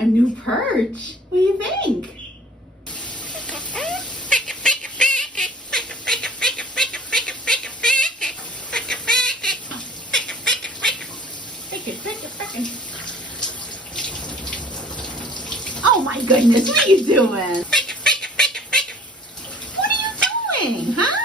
A new perch? What do you think? Oh my goodness, what are you doing? What are you doing, huh?